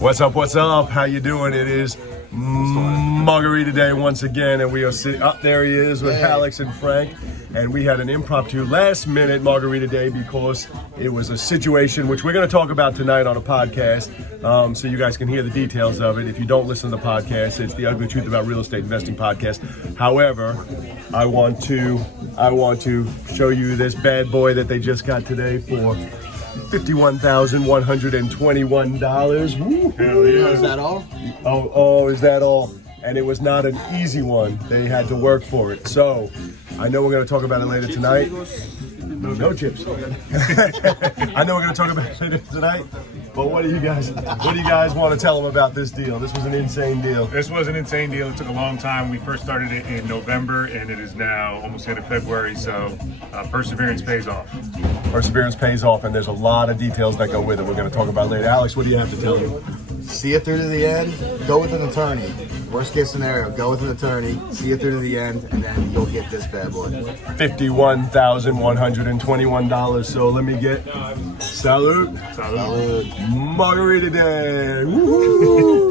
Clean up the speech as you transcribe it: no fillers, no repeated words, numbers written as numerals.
What's up? What's up? How you doing? It is Margarita Day once again, and we are sitting up there. He is with Alex and Frank, and we had an impromptu last-minute Margarita Day because it was a situation which we're going to talk about tonight on a podcast, so you guys can hear the details of it. If you don't listen to the podcast, it's the Ugly Truth About Real Estate Investing podcast. However, I want to show you this bad boy that they just got today for $51,121. Woo! Hell yeah. Is that all? Oh, is that all? And it was not an easy one. They had to work for it. So, I know we're going to talk about it later tonight. No chips. I know we're going to talk about it later tonight. But what do you guys want to tell them about this deal? This was an insane deal. This was an insane deal. It took a long time. We first started it in November, and it is now almost the end of February. So perseverance pays off. Perseverance pays off, and there's a lot of details that go with it. We're going to talk about it later. Alex, what do you have to tell you? See it through to the end. Go with an attorney. Worst case scenario, go with an attorney. See it through to the end, and then you'll get this bad boy. $51,121. So let me get salute. Salud. Margarita Day. Woo-hoo.